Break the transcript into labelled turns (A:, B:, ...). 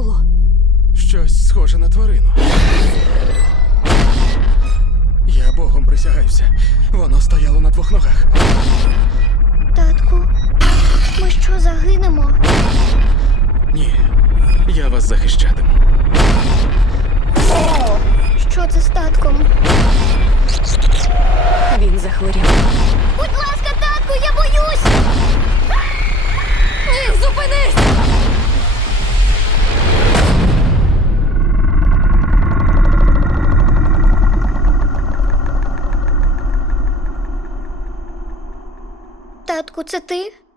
A: було?
B: Щось схоже на тварину. Я Богом присягаюся. Воно стояло на двох ногах.
C: Татку, ми що, загинемо?
B: Ні, я вас захищатиму.
C: Що це з татком?
A: Він захворів.
C: Будь ласка, татку, я боюсь!
A: Ні, зупинись!
C: Татку, це ти?